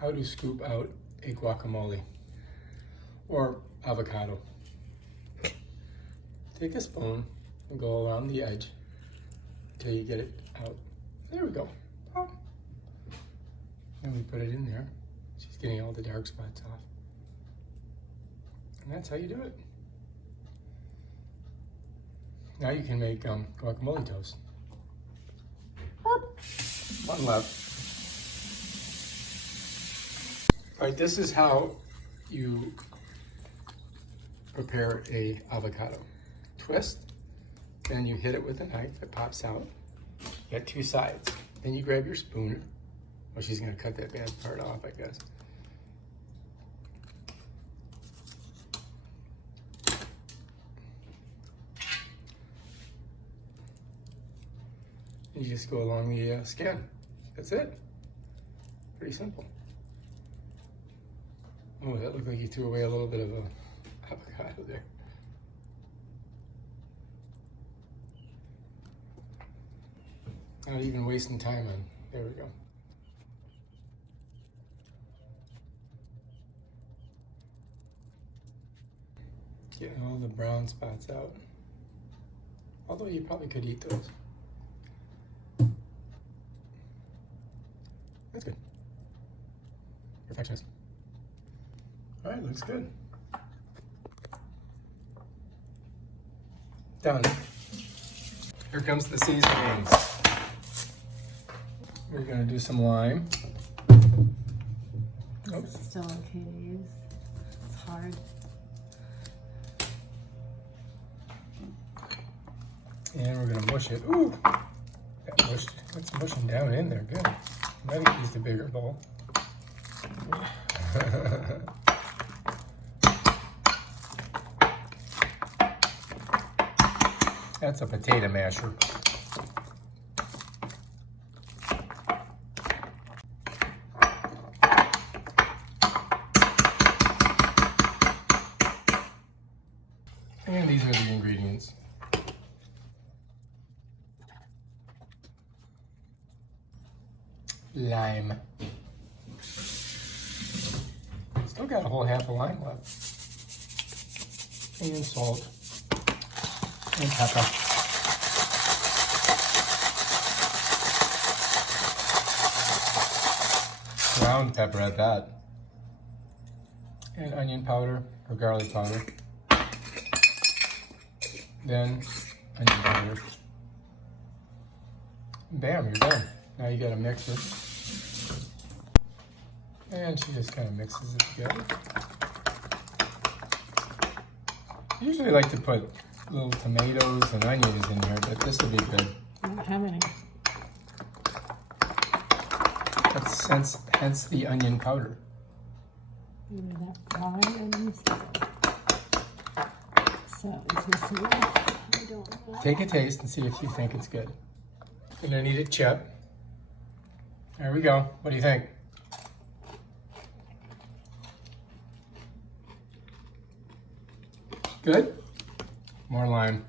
how to scoop out a guacamole or avocado. Take a spoon and go around the edge until you get it out. There we go. Oh. And we put it in there. She's getting all the dark spots off. And that's how you do it. Now you can make guacamole toast. One left. All right, this is how you prepare a avocado. Twist, then you hit it with a knife, it pops out. You got two sides. Then you grab your spoon. Well, she's gonna cut that bad part off, I guess. You just go along the skin. That's it. Pretty simple. Oh, that looked like you threw away a little bit of a avocado there. Not even wasting time on. There we go. Getting all the brown spots out. Although you probably could eat those. That's good. Perfectionist. All right, looks good. Done. Here comes the seasonings. We're gonna do some lime. Oh. It's still okay to use. It's hard. And we're gonna mush it. Ooh, that's mushing down in there. Good. Might have used a bigger bowl. That's a potato masher. And these are the ingredients. Lime. Still got a whole half a lime left. And salt. And pepper. Ground pepper at that. And onion powder or garlic powder. Then onion powder. Bam, you're done. Now you gotta mix it. And she just kind of mixes it together. I usually like to put little tomatoes and onions in here, but this will be good. I don't have any. That's hence the onion powder. Maybe that raw onions. So is this enough? I don't know. Take a taste and see if you think it's good. You're gonna need a chip. There we go. What do you think? Good? More lime.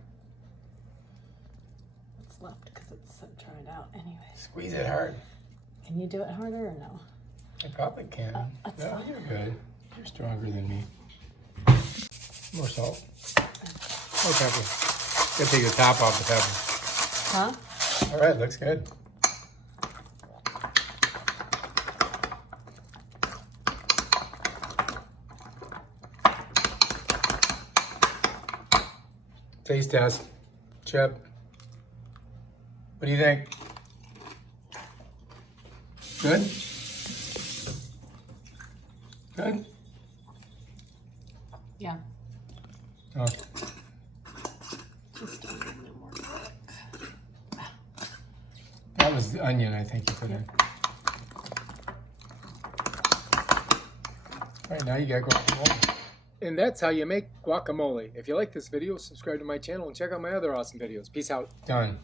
It's left because it's so dried out anyway. Squeeze it hard. Can you do it harder or no? I probably can. That's No, fine. you're good. You're stronger than me. More salt. More pepper. Gotta take the top off the pepper. Huh? All right, looks good. Taste test. Chip. What do you think? Good? Good? Yeah. Oh. Just a little bit more garlic. That was the onion I think you put in. All right, now you got guacamole. And that's how you make guacamole. If you like this video, subscribe to my channel and check out my other awesome videos. Peace out. Done.